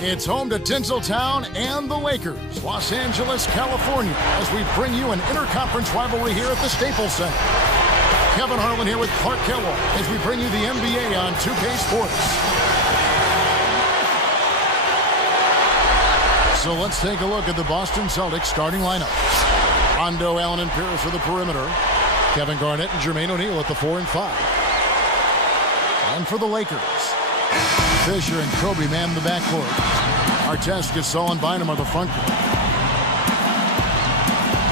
It's home to Tinseltown and the Lakers, Los Angeles, California, as we bring you an interconference rivalry here at the Staples Center. Kevin Harlan here with Clark Kellogg as we bring you the NBA on 2K Sports. So let's take a look at the Boston Celtics starting lineup. Rondo, Allen, and Pierce for the perimeter. Kevin Garnett and Jermaine O'Neal at the 4 and 5. And for the Lakers, Fisher and Kobe man the backcourt. Artest, Gasol, and Bynum are the front court.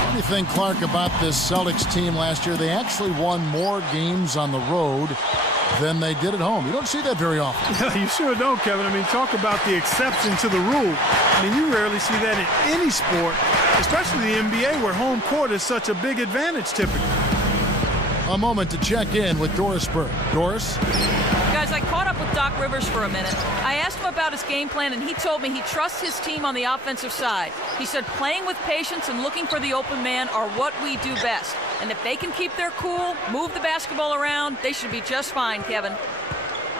What do you think, Clark, about this Celtics team last year? They actually won more games on the road than they did at home. You don't see that very often. Yeah, you sure don't, Kevin. I mean, talk about the exception to the rule. I mean, you rarely see that in any sport, especially the NBA, where home court is such a big advantage typically. A moment to check in with Doris Burke. Doris? Guys, I caught up with Doc Rivers for a minute. I asked him about his game plan, and he told me he trusts his team on the offensive side. He said playing with patience and looking for the open man are what we do best. And if they can keep their cool, move the basketball around, they should be just fine, Kevin.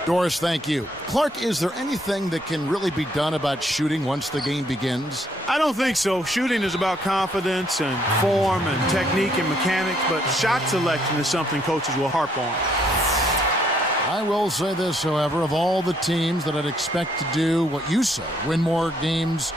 Doris, thank you. Clark, is there anything that can really be done about shooting once the game begins? I don't think so. Shooting is about confidence and form and technique and mechanics, but shot selection is something coaches will harp on. I will say this, however, of all the teams that I'd expect to do what you said, win more games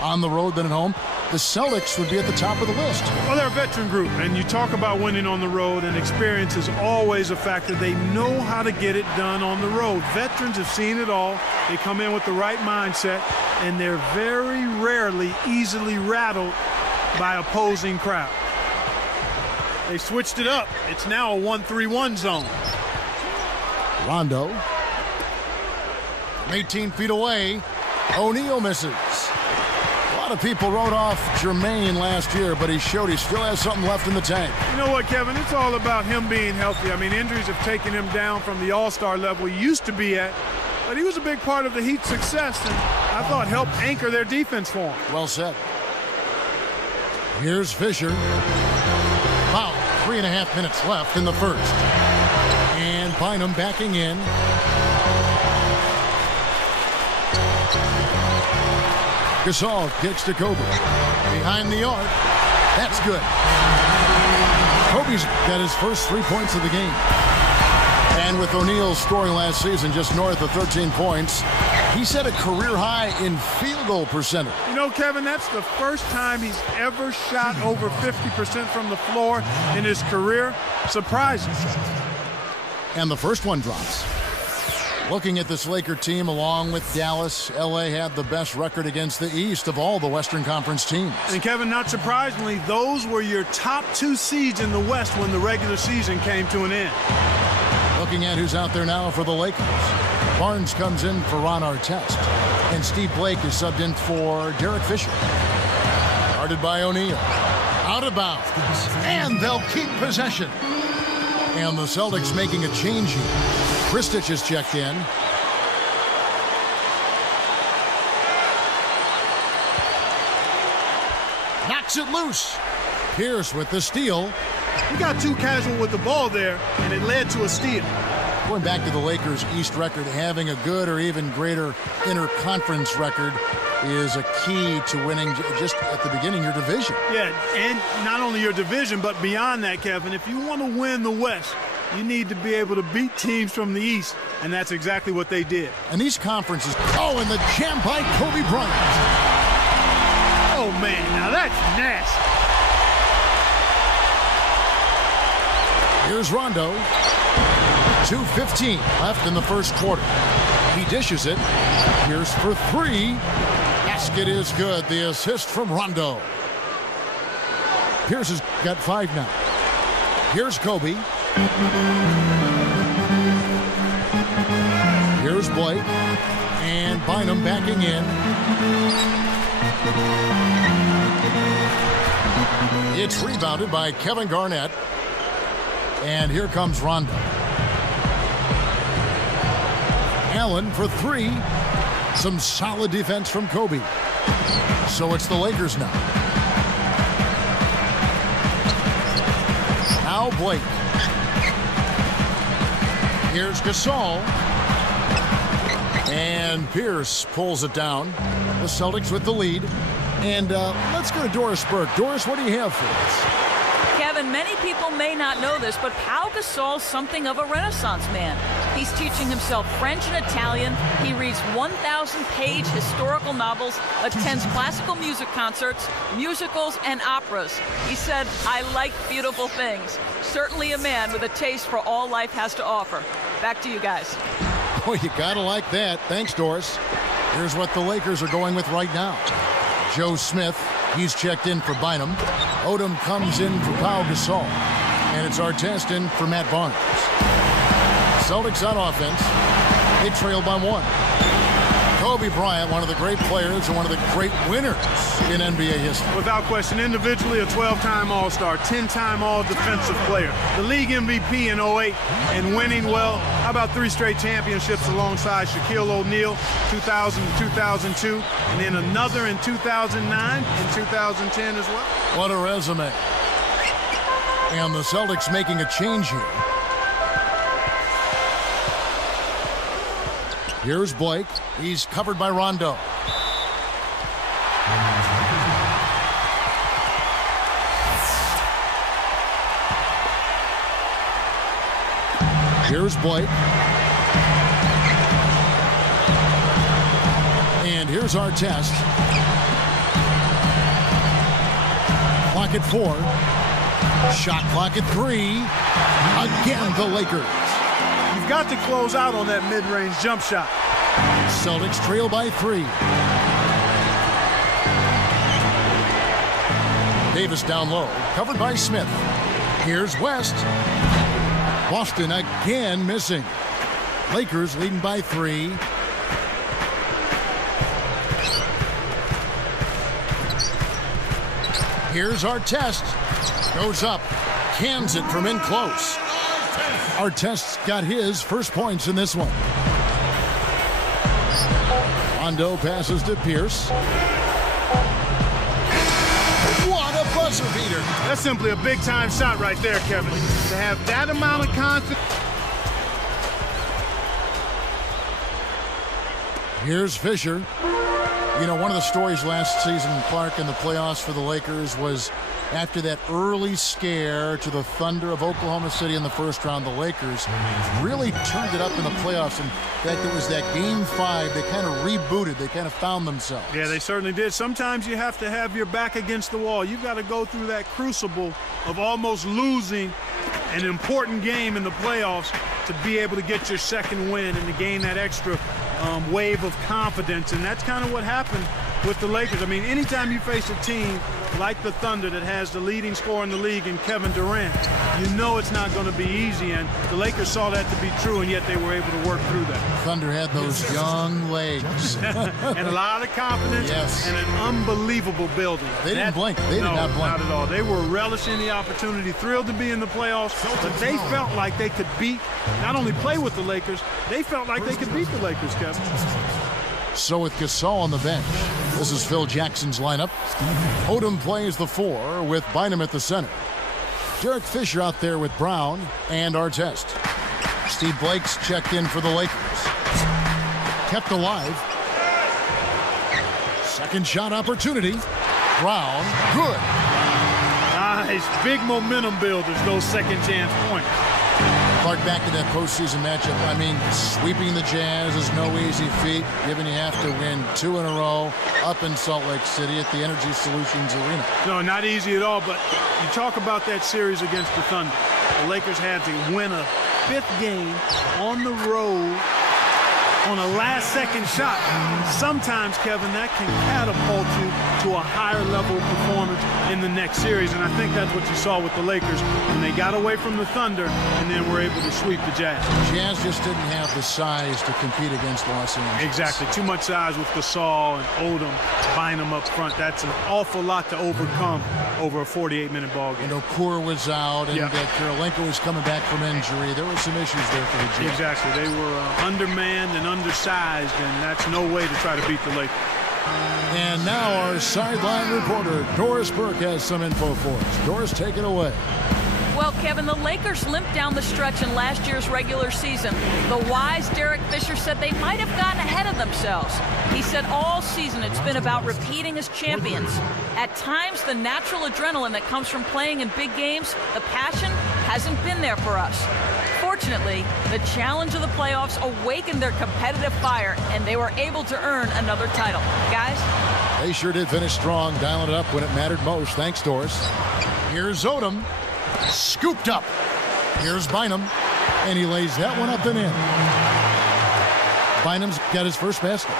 on the road than at home, the Celtics would be at the top of the list. Well, they're a veteran group, and you talk about winning on the road, and experience is always a factor. They know how to get it done on the road. Veterans have seen it all. They come in with the right mindset, and they're very rarely easily rattled by opposing crowd. They switched it up. It's now a 1-3-1 zone. Rondo, 18 feet away, O'Neal misses. A lot of people wrote off Jermaine last year, but he showed he still has something left in the tank. You know what, Kevin? It's all about him being healthy. I mean, injuries have taken him down from the all-star level he used to be at, but he was a big part of the Heat's success, and I thought helped anchor their defense for him. Well said. Here's Fisher. About 3.5 minutes left in the first. And Bynum backing in. Gasol kicks to Kobe. Behind the arc. That's good. Kobe's got his first 3 points of the game. And with O'Neal scoring last season just north of 13 points, he set a career high in field goal percentage. You know, Kevin, that's the first time he's ever shot over 50% from the floor in his career. Surprising. And the first one drops. Looking at this Laker team along with Dallas, LA had the best record against the East of all the Western Conference teams. And Kevin, not surprisingly, those were your top 2 seeds in the West when the regular season came to an end. Looking at who's out there now for the Lakers. Barnes comes in for Ron Artest. And Steve Blake is subbed in for Derek Fisher. Guarded by O'Neal. Out of bounds. And they'll keep possession. And the Celtics making a change here. Kristich is checked in. Knocks it loose. Pierce with the steal. He got too casual with the ball there, and it led to a steal. Going back to the Lakers' East record, having a good or even greater interconference record is a key to winning just at the beginning of your division. Yeah, and not only your division, but beyond that, Kevin, if you want to win the West, you need to be able to beat teams from the East, and that's exactly what they did. And these conferences, and the jam by Kobe Bryant. Oh, man, now that's nasty. Here's Rondo. 2:15 left in the first quarter. He dishes it. Here's for 3. Basket is good. The assist from Rondo. Pierce has got 5 now. Here's Kobe. Here's Blake. And Bynum backing in. It's rebounded by Kevin Garnett. And here comes Rondo. Allen for 3. Some solid defense from Kobe. So it's the Lakers now. Now Blake. Here's Gasol. And Pierce pulls it down. The Celtics with the lead. And let's go to Doris Burke. Doris, what do you have for us? Kevin, many people may not know this, but Pau Gasol's something of a Renaissance man. He's teaching himself French and Italian. He reads 1,000-page historical novels, attends classical music concerts, musicals, and operas. He said, "I like beautiful things." Certainly a man with a taste for all life has to offer. Back to you guys. Well, you gotta like that. Thanks, Doris. Here's what the Lakers are going with right now. Joe Smith, he's checked in for Bynum. Odom comes in for Pau Gasol. And it's Artest in for Matt Barnes. Celtics on offense. They trail by 1. Kobe Bryant, one of the great players and one of the great winners in NBA history. Without question, individually a 12-time All-Star, 10-time All-Defensive Player, the league MVP in 08, and winning, well, how about 3 straight championships alongside Shaquille O'Neal, 2000 and 2002, and then another in 2009 and 2010 as well. What a resume. And the Celtics making a change here. Here's Blake. He's covered by Rondo. Here's Blake. And here's Artest. Clock at 4. Shot clock at 3. Again, the Lakers. You've got to close out on that mid-range jump shot. Celtics trail by 3. Davis down low, covered by Smith. Here's West. Boston again missing. Lakers leading by 3. Here's Artest. Goes up. Cans it from in close. Artest's got his first points in this one. Rondo passes to Pierce. What a buzzer beater. That's simply a big-time shot right there, Kevin. To have that amount of confidence. Here's Fisher. You know, one of the stories last season, Clark, in the playoffs for the Lakers was after that early scare to the Thunder of Oklahoma City in the first round, the Lakers really turned it up in the playoffs. In fact, it was that Game 5. They kind of rebooted. They kind of found themselves. Yeah, they certainly did. Sometimes you have to have your back against the wall. You've got to go through that crucible of almost losing an important game in the playoffs to be able to get your second win and to gain that extra wave of confidence. And that's kind of what happened with the Lakers. I mean, anytime you face a team like the Thunder that has the leading scorer in the league in Kevin Durant, you know it's not going to be easy, and the Lakers saw that to be true, and yet they were able to work through that. Thunder had those young legs. And a lot of confidence. Yes. And an unbelievable building. They didn't blink. They did not blink. Not at all. They were relishing the opportunity, thrilled to be in the playoffs, but they felt like they could not only play with the Lakers, they felt like they could beat the Lakers, Kevin. So with Gasol on the bench, this is Phil Jackson's lineup. Odom plays the 4 with Bynum at the center. Derek Fisher out there with Brown and Artest. Steve Blake's checked in for the Lakers. Kept alive. Second shot opportunity. Brown, good. Nice, big momentum builders, those second chance points. Clark, back to that postseason matchup. I mean, sweeping the Jazz is no easy feat, given you have to win 2 in a row up in Salt Lake City at the Energy Solutions Arena. No, not easy at all, but you talk about that series against the Thunder. The Lakers had to win a 5th game on the road on a last-second shot. Sometimes, Kevin, that can catapult you to a higher level of performance in the next series, and I think that's what you saw with the Lakers when they got away from the Thunder and then were able to sweep the Jazz. Jazz just didn't have the size to compete against Los Angeles. Exactly. Too much size with Gasol and Odom, Bynum up front. That's an awful lot to overcome over a 48-minute ball game. And Okur was out, and Karolinko was coming back from injury. There were some issues there for the Jazz. Exactly. They were undermanned and undersized, and that's no way to try to beat the Lakers. And now our sideline reporter, Doris Burke, has some info for us. Doris, take it away. Well, Well, Kevin, the Lakers limped down the stretch in last year's regular season. The wise Derek Fisher said they might have gotten ahead of themselves. He said all season it's been about repeating as champions. At times, the natural adrenaline that comes from playing in big games, the passion, hasn't been there for us. Fortunately, the challenge of the playoffs awakened their competitive fire, and they were able to earn another title. Guys? They sure did finish strong, dialing it up when it mattered most. Thanks, Doris. Here's Odom. Scooped up. Here's Bynum. And he lays that one up and in. Bynum's got his first basket.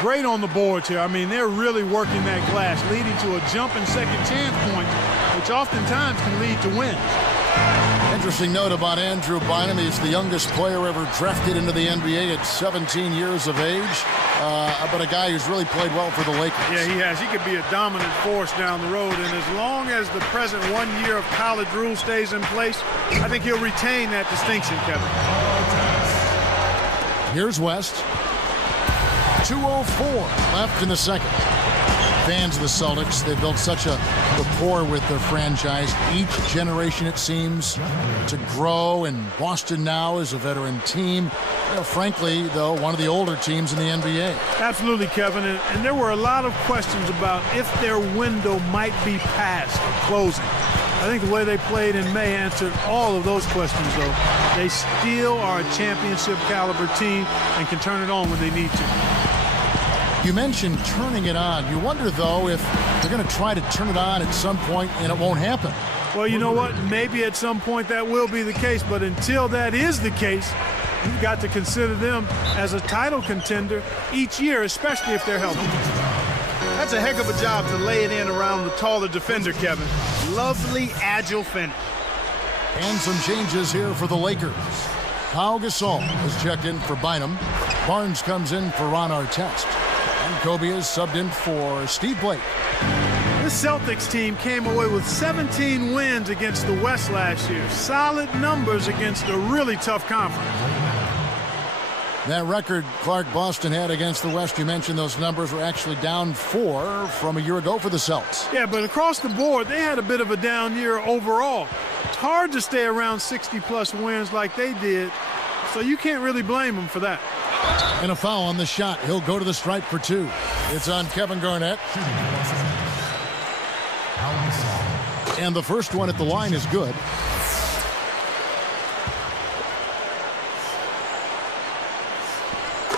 Great on the boards here. I mean, they're really working that glass, leading to a jump and second chance points, which oftentimes can lead to wins. Interesting note about Andrew Bynum. He's the youngest player ever drafted into the NBA at 17 years of age. But a guy who's really played well for the Lakers. Yeah, he has. He could be a dominant force down the road. And as long as the present 1 year of college rule stays in place, I think he'll retain that distinction, Kevin. Here's West. 2:04 left in the second. Fans of the Celtics, they've built such a rapport with their franchise. Each generation, it seems, to grow, and Boston now is a veteran team. You know, frankly, though, one of the older teams in the NBA. Absolutely, Kevin. And there were a lot of questions about if their window might be past or closing. I think the way they played in May answered all of those questions, though. They still are a championship caliber team and can turn it on when they need to. You mentioned turning it on. You wonder, though, if they're going to try to turn it on at some point and it won't happen. Well, you know what? Maybe at some point that will be the case, but until that is the case, you've got to consider them as a title contender each year, especially if they're healthy. That's a heck of a job to lay it in around the taller defender, Kevin. Lovely, agile finish. And some changes here for the Lakers. Pau Gasol has checked in for Bynum. Barnes comes in for Ron Artest. And Kobe is subbed in for Steve Blake. This Celtics team came away with 17 wins against the West last year. Solid numbers against a really tough conference. That record Clark Boston had against the West, you mentioned those numbers were actually down 4 from a year ago for the Celts. Yeah, but across the board, they had a bit of a down year overall. It's hard to stay around 60-plus wins like they did, so you can't really blame them for that. And a foul on the shot. He'll go to the stripe for 2. It's on Kevin Garnett. And the first one at the line is good.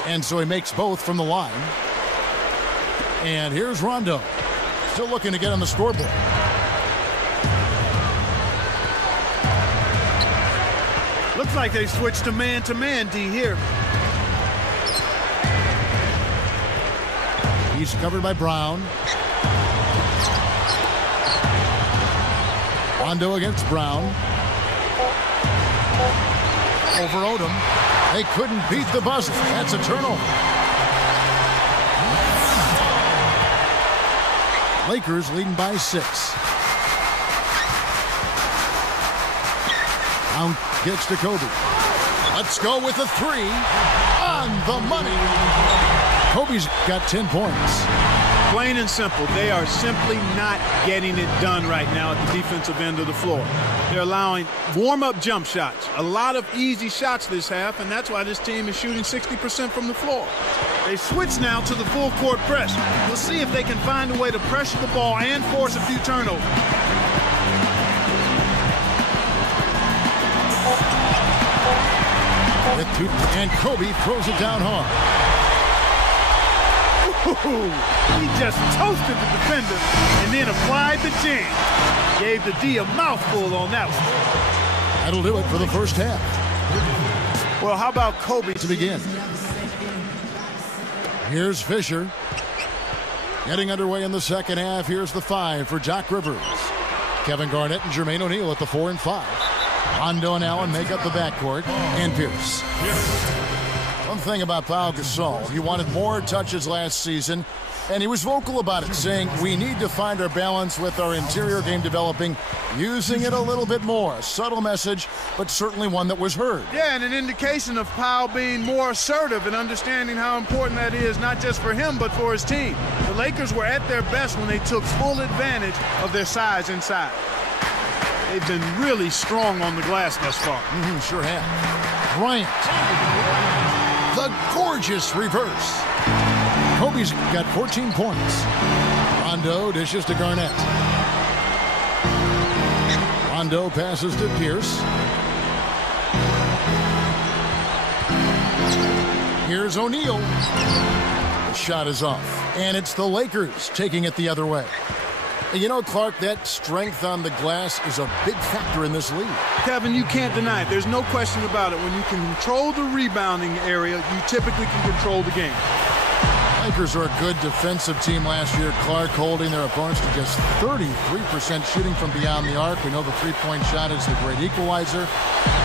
And so he makes both from the line. And here's Rondo. Still looking to get on the scoreboard. Looks like they switched to man-to-man, D, here. He's covered by Brown. Rondo against Brown. Over Odom. They couldn't beat the buzzer. That's a turnover. Lakers leading by 6. Brown gets to Kobe. Let's go with a 3 on the money. Kobe's got 10 points. Plain and simple, they are simply not getting it done right now at the defensive end of the floor. They're allowing warm-up jump shots, a lot of easy shots this half, and that's why this team is shooting 60% from the floor. They switch now to the full-court press. We'll see if they can find a way to pressure the ball and force a few turnovers. And Kobe throws it down hard. He just toasted the defender and then applied the jam. Gave the D a mouthful on that one. That'll do it for the first half. Well, how about Kobe to begin? Here's Fisher. Getting underway in the second half. Here's the 5 for Doc Rivers. Kevin Garnett and Jermaine O'Neal at the 4 and 5. Rondo and Allen make up the backcourt. And Pierce. One thing about Pau Gasol, he wanted more touches last season, and he was vocal about it, saying we need to find our balance with our interior game developing, using it a little bit more. A subtle message, but certainly one that was heard. Yeah, and an indication of Pau being more assertive and understanding how important that is, not just for him, but for his team. The Lakers were at their best when they took full advantage of their size inside. they've been really strong on the glass thus far. Sure have. Bryant. The gorgeous reverse. Kobe's got 14 points. Rondo dishes to Garnett. Rondo passes to Pierce. Here's O'Neal. The shot is off. And it's the Lakers taking it the other way. And you know, Clark, that strength on the glass is a big factor in this league. Kevin, you can't deny it. There's no question about it. When you can control the rebounding area, you typically can control the game. Lakers are a good defensive team last year. Clark holding their opponents to just 33% shooting from beyond the arc. We know the three-point shot is the great equalizer.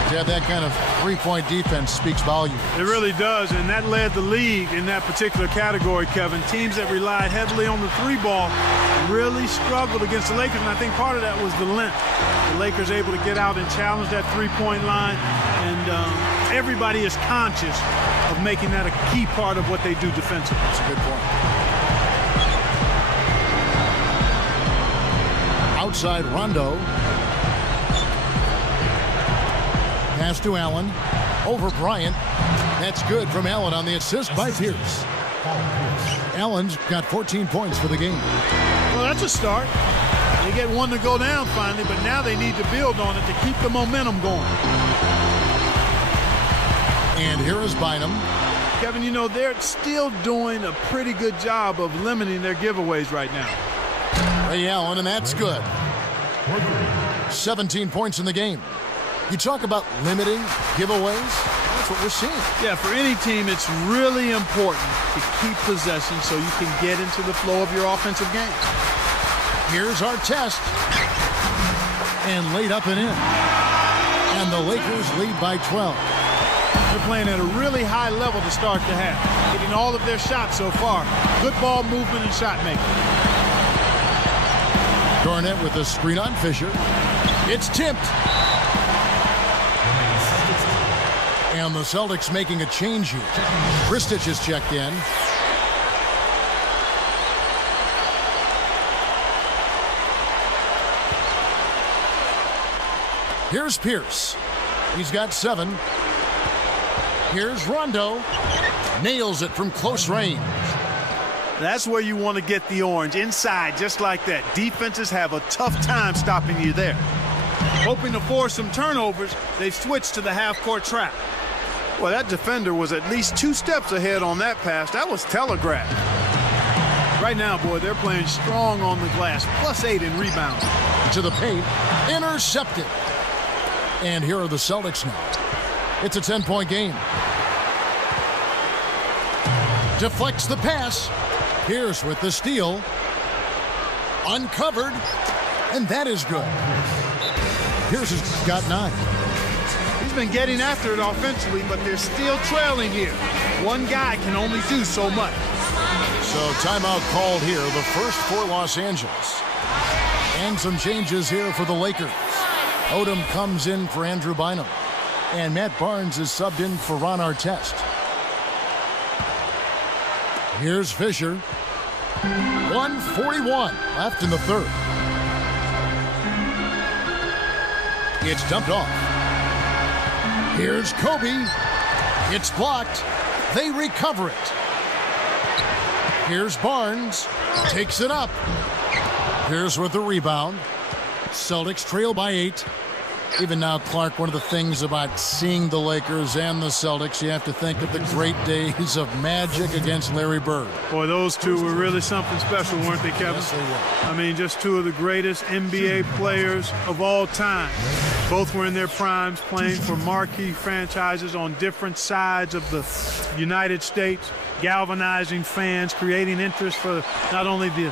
To have that kind of three-point defense speaks volumes. It really does, and that led the league in that particular category, Kevin. Teams that relied heavily on the three ball really struggled against the Lakers, and I think part of that was the length. The Lakers able to get out and challenge that three-point line, and everybody is conscious of making that a key part of what they do defensively. That's a good point. Outside Rondo. Pass to Allen. Over Bryant. That's good from Allen on the assist by Pierce. Allen's got 14 points for the game. Well, that's a start. They get one to go down finally, but now they need to build on it to keep the momentum going. And here is Bynum. Kevin, you know, they're still doing a pretty good job of limiting their giveaways right now. Ray Allen, and that's good. 17 points in the game. You talk about limiting giveaways, that's what we're seeing. Yeah, for any team, it's really important to keep possession so you can get into the flow of your offensive game. Here's our test. And laid up and in. And the Lakers lead by 12. They're playing at a really high level to start the half, hitting all of their shots so far. Good ball movement and shot making. Garnett with a screen on Fisher. It's tipped. And the Celtics making a change here. Kristich is checked in. Here's Pierce. He's got 7. Here's Rondo. Nails it from close range. That's where you want to get the orange, inside just like that. Defenses have a tough time stopping you there. Hoping to force some turnovers, they've switched to the half-court trap. Well, that defender was at least 2 steps ahead on that pass. That was telegraphed. Right now, boy, they're playing strong on the glass. +8 in rebounds. To the paint. Intercepted. And here are the Celtics now. It's a 10-point game. Deflects the pass. Pierce with the steal. Uncovered. And that is good. Pierce has got 9. He's been getting after it offensively, but they're still trailing here. One guy can only do so much. So timeout called here, the first for Los Angeles. And some changes here for the Lakers. Odom comes in for Andrew Bynum. And Matt Barnes is subbed in for Ron Artest. Here's Fisher. 1:41 left in the third. It's dumped off. Here's Kobe. It's blocked. They recover it. Here's Barnes. Takes it up. Pierce with the rebound. Celtics trail by 8. Even now, Clark, one of the things about seeing the Lakers and the Celtics, you have to think of the great days of Magic against Larry Bird. Boy, those two were really something special, weren't they, Kevin? Yes, they were. I mean, just 2 of the greatest NBA players of all time. Both were in their primes, playing for marquee franchises on different sides of the United States, galvanizing fans, creating interest for not only the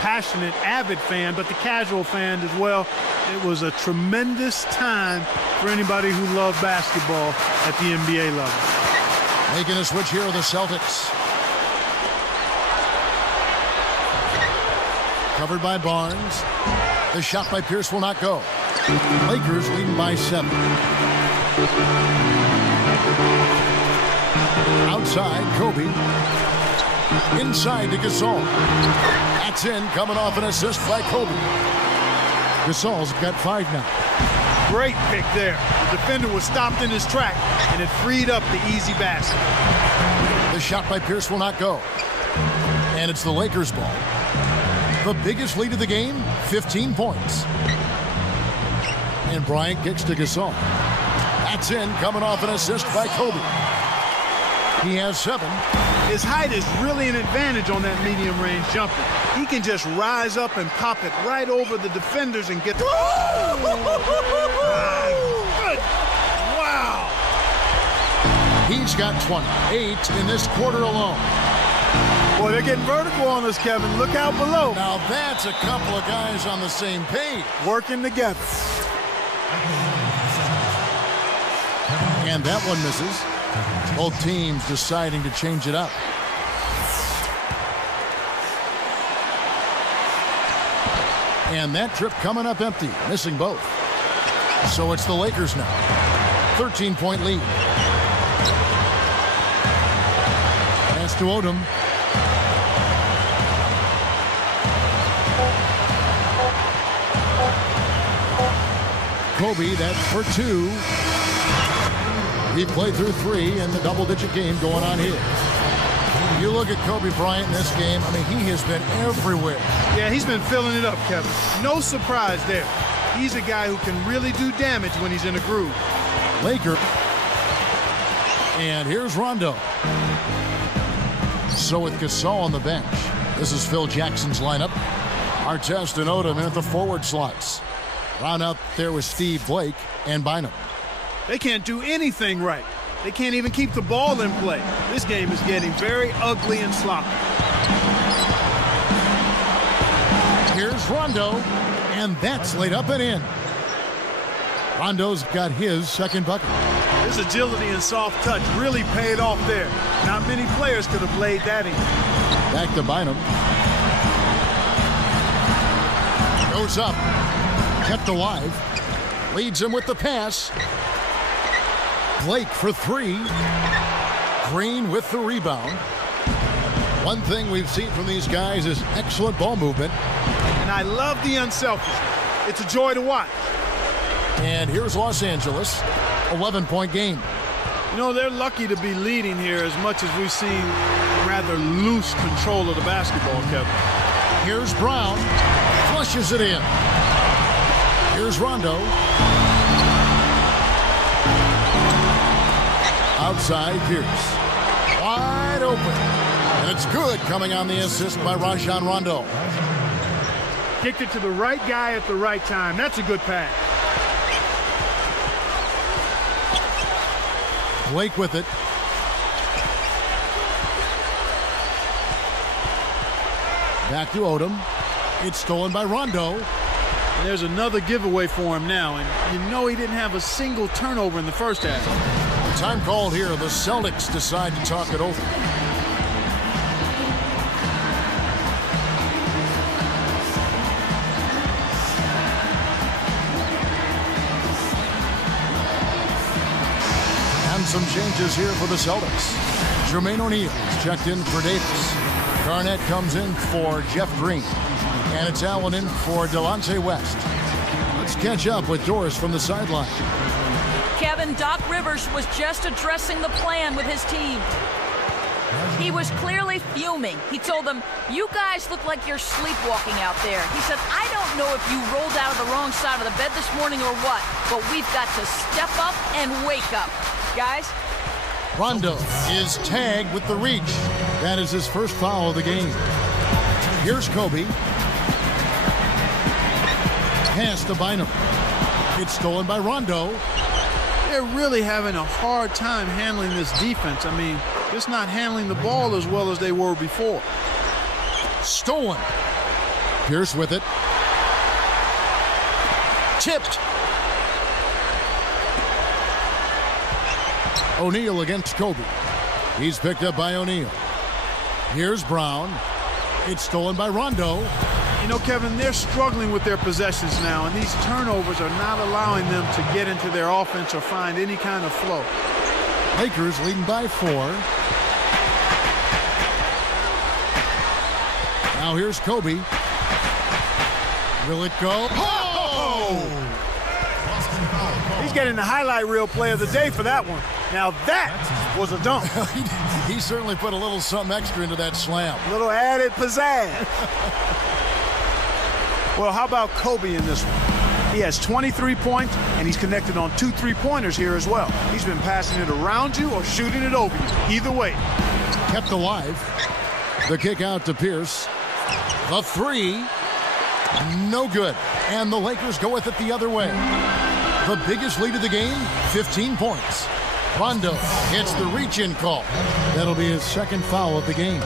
passionate, avid fan, but the casual fan as well. It was a tremendous time for anybody who loved basketball at the NBA level. Making a switch here are the Celtics. Covered by Barnes. The shot by Pierce will not go. Lakers leading by 7. Outside, Kobe. Inside to Gasol. That's in, coming off an assist by Kobe. Gasol's got 5 now. Great pick there. The defender was stopped in his track, and it freed up the easy basket. The shot by Pierce will not go. And it's the Lakers' ball. The biggest lead of the game, 15 points. And Bryant kicks to Gasol. That's in, coming off an assist by Kobe. He has 7. His height is really an advantage on that medium-range jumper. He can just rise up and pop it right over the defenders and get the... Wow! He's got 28 in this quarter alone. Boy, they're getting vertical on us, Kevin. Look out below. Now that's a couple of guys on the same page. Working together. And that one misses. Both teams deciding to change it up. And that trip coming up empty, missing both. So it's the Lakers now. 13-point lead. Pass to Odom. Kobe, that's for 2. He played through 3 in the double-digit game going on here. You look at Kobe Bryant in this game, I mean, he has been everywhere. Yeah, he's been filling it up, Kevin. No surprise there. He's a guy who can really do damage when he's in a groove. Laker. And here's Rondo. So with Gasol on the bench, this is Phil Jackson's lineup. Artest and Odom in at the forward slots. Round out there with Steve Blake and Bynum. They can't do anything right. They can't even keep the ball in play. This game is getting very ugly and sloppy. Here's Rondo, and that's laid up and in. Rondo's got his second bucket. His agility and soft touch really paid off there. Not many players could have laid that in. Back to Bynum. Goes up. Kept alive. Leads him with the pass. Blake for 3. Green with the rebound. One thing we've seen from these guys is excellent ball movement. And I love the unselfishness. It's a joy to watch. And here's Los Angeles. 11-point game. You know, they're lucky to be leading here as much as we've seen rather loose control of the basketball, Kevin. Here's Brown. Flushes it in. Here's Rondo. Outside Pierce. Wide open. And it's good coming on the assist by Rajon Rondo. Kicked it to the right guy at the right time. That's a good pass. Blake with it. Back to Odom. It's stolen by Rondo. And there's another giveaway for him now, and you know he didn't have a single turnover in the first half. Time called here. The Celtics decide to talk it over. And some changes here for the Celtics. Jermaine O'Neal is checked in for Davis. Garnett comes in for Jeff Green. And it's Allen in for Delonte West. Let's catch up with Doris from the sideline. Kevin, Doc Rivers was just addressing the plan with his team. He was clearly fuming. He told them, "You guys look like you're sleepwalking out there." He said, "I don't know if you rolled out of the wrong side of the bed this morning or what, but we've got to step up and wake up." Guys? Rondo is tagged with the reach. That is his first foul of the game. Here's Kobe. Pass to Bynum. It's stolen by Rondo. They're really having a hard time handling this defense. I mean, just not handling the ball as well as they were before. Stolen. Pierce with it. Tipped. O'Neal against Kobe. He's picked up by O'Neal. Here's Brown. It's stolen by Rondo. You know, Kevin, they're struggling with their possessions now, and these turnovers are not allowing them to get into their offense or find any kind of flow. Lakers leading by 4. Now here's Kobe. Will it go? Oh! He's getting the highlight reel play of the day for that one. Now that was a dunk. He certainly put a little something extra into that slam. A little added pizzazz. Well, how about Kobe in this one? He has 23 points, and he's connected on 2 3-pointers here as well. He's been passing it around you or shooting it over you. Either way. Kept alive. The kick out to Pierce. The three. No good. And the Lakers go with it the other way. The biggest lead of the game, 15 points. Rondo gets the reach-in call. That'll be his second foul of the game.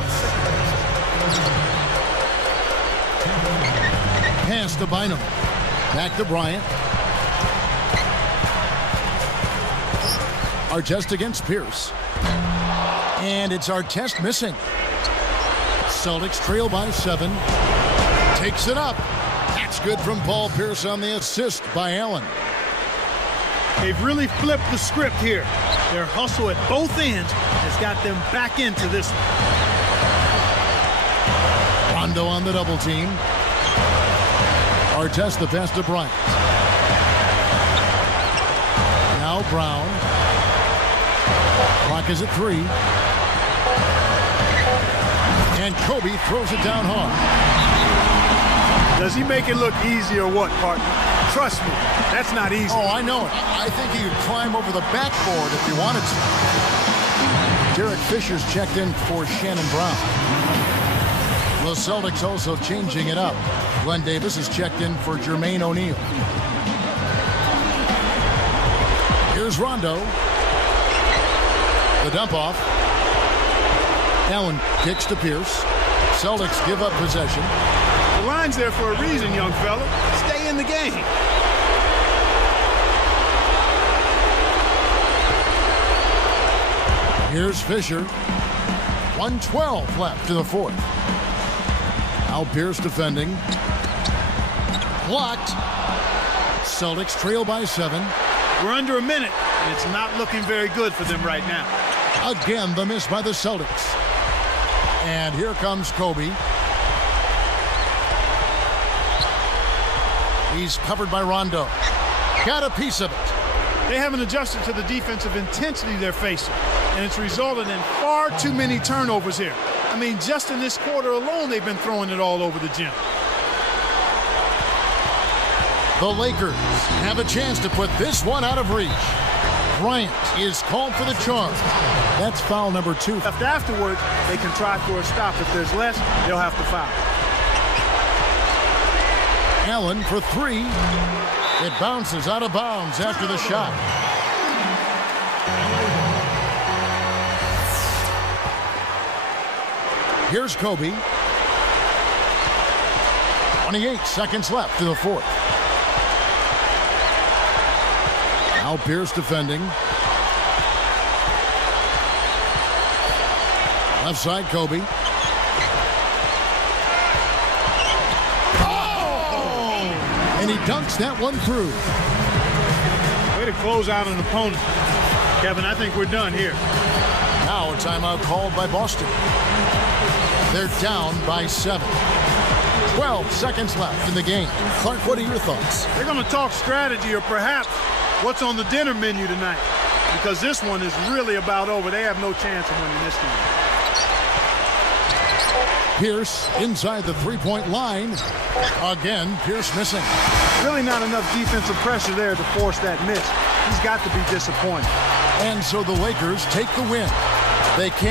Pass to Bynum. Back to Bryant. Artest against Pierce. And it's Artest missing. Celtics trail by 7. Takes it up. That's good from Paul Pierce on the assist by Allen. They've really flipped the script here. Their hustle at both ends has got them back into this one. Rondo on the double team. Artest the pass to Bryant. Now Brown. Clock is at 3. And Kobe throws it down hard. Does he make it look easy or what, partner? Trust me, that's not easy. Oh, I know it. I think he could climb over the backboard if he wanted to. Derek Fisher's checked in for Shannon Brown. The Celtics also changing it up. Glenn Davis is checked in for Jermaine O'Neal. Here's Rondo. The dump off. Allen kicks to Pierce. Celtics give up possession. The line's there for a reason, young fella. Stay in the game. Here's Fisher. 1:12 left to the fourth. Now Pierce defending. Blocked. Celtics trail by 7. We're under a minute, and it's not looking very good for them right now. Again, the miss by the Celtics. And here comes Kobe. He's covered by Rondo. Got a piece of it. They haven't adjusted to the defensive intensity they're facing, and it's resulted in far too many turnovers here. I mean, just in this quarter alone, they've been throwing it all over the gym. The Lakers have a chance to put this one out of reach. Bryant is called for the charge. That's foul number 2. Afterward, they can try for a stop. If there's less, they'll have to foul. Allen for 3. It bounces out of bounds after the shot. Here's Kobe. 28 seconds left to the fourth. Now Pierce defending. Left side, Kobe. Oh! And he dunks that one through. Way to close out an opponent. Kevin, I think we're done here. Now a timeout called by Boston. They're down by 7. 12 seconds left in the game. Clark, what are your thoughts? They're going to talk strategy or perhaps what's on the dinner menu tonight, because this one is really about over. They have no chance of winning this game. Pierce inside the three-point line. Again, Pierce missing. Really not enough defensive pressure there to force that miss. He's got to be disappointed. And so the Lakers take the win. They can't